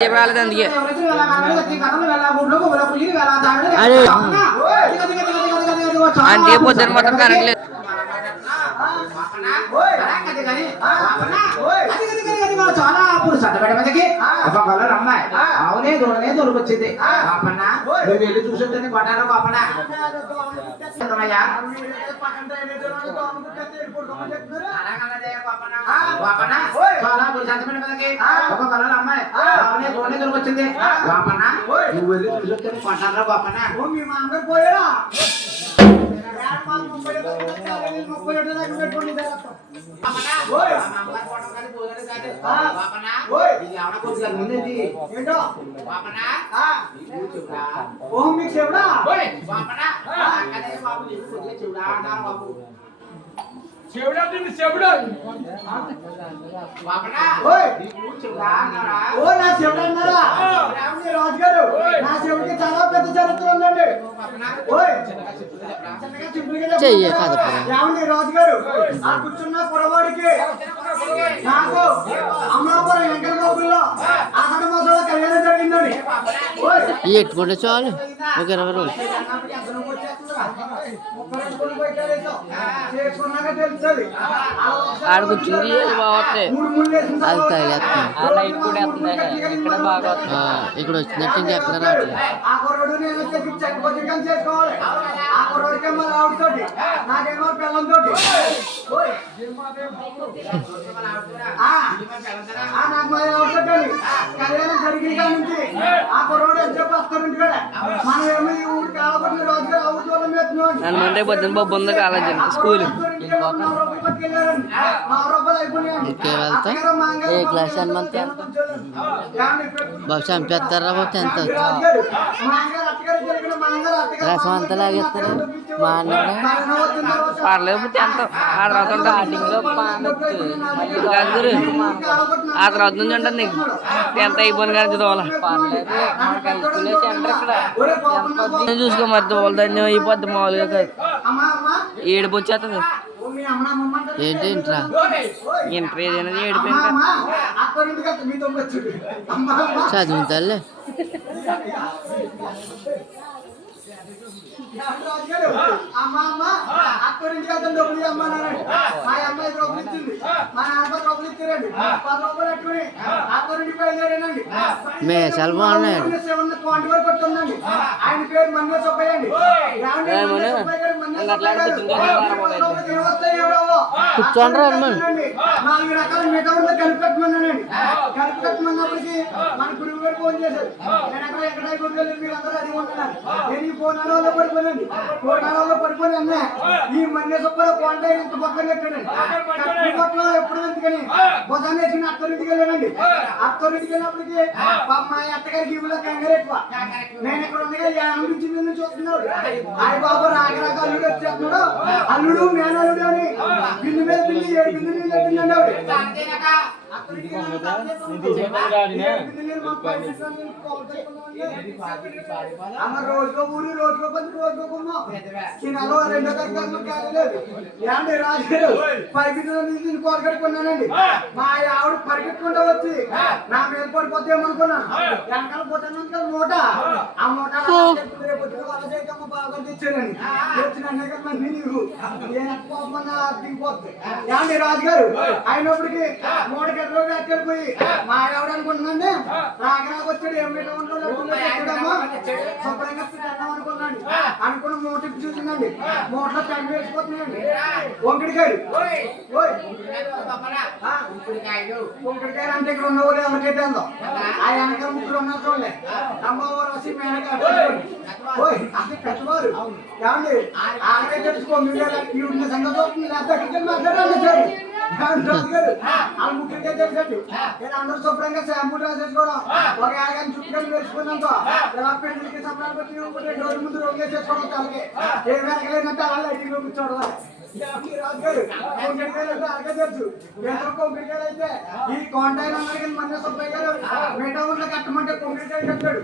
ఏం రాలేదు అందుకే అరే. అంటే పొద్దున్న మొత్తం కరెంట్ లేదు చాలా అప్పుడు సత్తబెట్ట మీదకి ఒక కలర్ అమ్మాయి. అవునే దూడనే దొరికొచ్చింది. పాపన్న నువ్వు వెళ్ళి చూసొద్దని కొట్టాను పాపన్న చాలా అప్పుడు సత్తబెట్ట మీదకి ఒక కలర్ అమ్మాయి. అవునే దూడనే దొరికొచ్చింది. పాపన్న నువ్వు వెళ్ళి చూసొద్దని కొట్టాను పాపన్న మీ బాబు పాపన్న ఓయ్. నీకు చూడా అన్నారా? ఓ నా చెవుడు అన్నారా రాముని రాజు గారు నా చెవుడికి చెయ్యి కాదు పరా. రాజు గారు ఆ కూర్చున్న కురవాడికి నాకు అమలాపురం వెంకట బాబుల్లో ఆషాఢ మాసంలో కళ్యాణం జరిగిందండి ఓయ్ ఎట్టుకుంటే చాలు ఒక ఇరవై రోజులు ఆడ కూర్చుంది అది బాగుంది? అది తగిలేస్తుంది ఆ లైట్ కూడా వేస్తుంది ఇక్కడ బాగా ఇక్కడ వచ్చినట్టు ఇంకా ఎక్కడ రావట్లేదు. నాకు మరి కళ్యాణం ఆ కుర్రోడు చెప్పి వస్తారు ఇంటికాడ నన్ను మండే పొద్దున బాబు ఉంది కాలేజీ స్కూల్ ఇక్కడ వెళ్తా? ఏ క్లాస్ హనుమంత్? బాబు చంపేస్తారా బాబు టెన్త్ రసం అంతా లాగేస్తారు. మా అన్న పర్లేదు టెన్త్ ఆ తర్వాత స్టార్టింగ్ కాదు ఆ తర్వాత నుంచి ఉంటుంది నీకు. టెన్త్ అయిపోయిన కానీ చదవాలి పర్లేదు మనకి హై స్కూల్ సెంటర్ ఇక్కడ. చూసుకో మరి దోవలదాన్ని అయిపోద్ది మామూలుగా కాదు. ఏడుపు వచ్చేస్తుంది ఏంటి ఇంట్రా ఇంటర్ ఏదైనా ఏడిపోయింది చదివిన తల్లి. మేసాలు బాగున్నాయండి ఆయన పేరు మన్య సుబ్బయ్య అండి. కూర్చోండి రా అమ్మా. నాలుగు రకాల మిఠాయిలు కలిపి కలిపి మన గురువు గారు ఫోన్ చేశారు. నేను ఎక్కడ ఎక్కడ గురువు మీరు అందరూ అది ఉంటున్నారు నేను ఈ పోనాలలో పడిపోయానండి పోనాలలో పడిపోయి అన్నా ఈ మన్య సుబ్బయ్య పాయింట్ ఇంత పక్కన కట్టిన పట్ల ఎప్పుడు ఎందుకని బొజాన్ని వేసిన అత్తరింటికి వెళ్ళానండి అత్తరింటికి వెళ్ళినప్పటికీ పాపం మా అత్తగారికి ఇవ్వలో కంగారు ఎక్కువ నేను ఇక్కడ ఉండగా ఈ అల్లుడు నుంచి నిన్ను చూస్తున్నాడు? ఆయన బాబు రాగరాక అల్లుడు వచ్చేస్తున్నాడు. అల్లుడు మేనల్లుడు అని బిల్లు మీద బిల్లు ఏడు బిల్లు నీళ్ళు పెట్టిందండి. అమ్మ రోజుకో ఊరు రోజుకో పది రోజుకో కుమ్మం. రెండో కాలేదు ఏమండి రాజుగారు పరిగెత్తులో కోరగట్టుకున్నానండి మా ఆవిడ పరిగెత్తుకుంటూ వచ్చి నా మీద పడిపోతేమనుకున్నాను వెనకాల పోతాను మూట? ఆ. మూట రేపు నీవు ఏ కోపమన్నా దిగిపోద్ది ఏమండి రాజుగారు? అయినప్పటికీ మూట గంటలో ఎక్కడిపోయి మా ఆవిడ అనుకుంటున్నాండి రాగరాకు వచ్చాడు. ఏం మూట చూసిందండి మూటలో టైం వేసిపోతున్నాయండి. ఓయ్. ఆ, వంకడికాయలు. అంటే ఇక్కడ ఉన్న వాళ్ళు ఎవరికైతే ఉందో ఆ వెనకాల ముగ్గురు ఉన్నారు చూడలే అమ్మవారు వచ్చి మేనక ఓయ్. అది పెద్దవారు. ఏమండి? ఆడకే తెలుసుకో మీరు ఈ ఉన్న సంగతి వస్తుంది. లేకపోతే అక్కడికి మాట్లాడాలి సార్? నేను అందరూ శుభ్రంగా షాంపూ రాసేసుకోవడం ఒక యాగాన్ని చుట్టుకొని వేసుకున్నాక ఇలా పెళ్ళికి ముందు రోజు వేసేసుకోవడం తలకి ఏ వెనకలేనంటే అలా లైటింగ్ చూపించడం ఈ కాంటాక్ట్ అన్నారు కానీ మన సుబ్బయ్య గారు మెటా ఉన్న కట్టమంటే కొంగిరికాయ కట్టాడు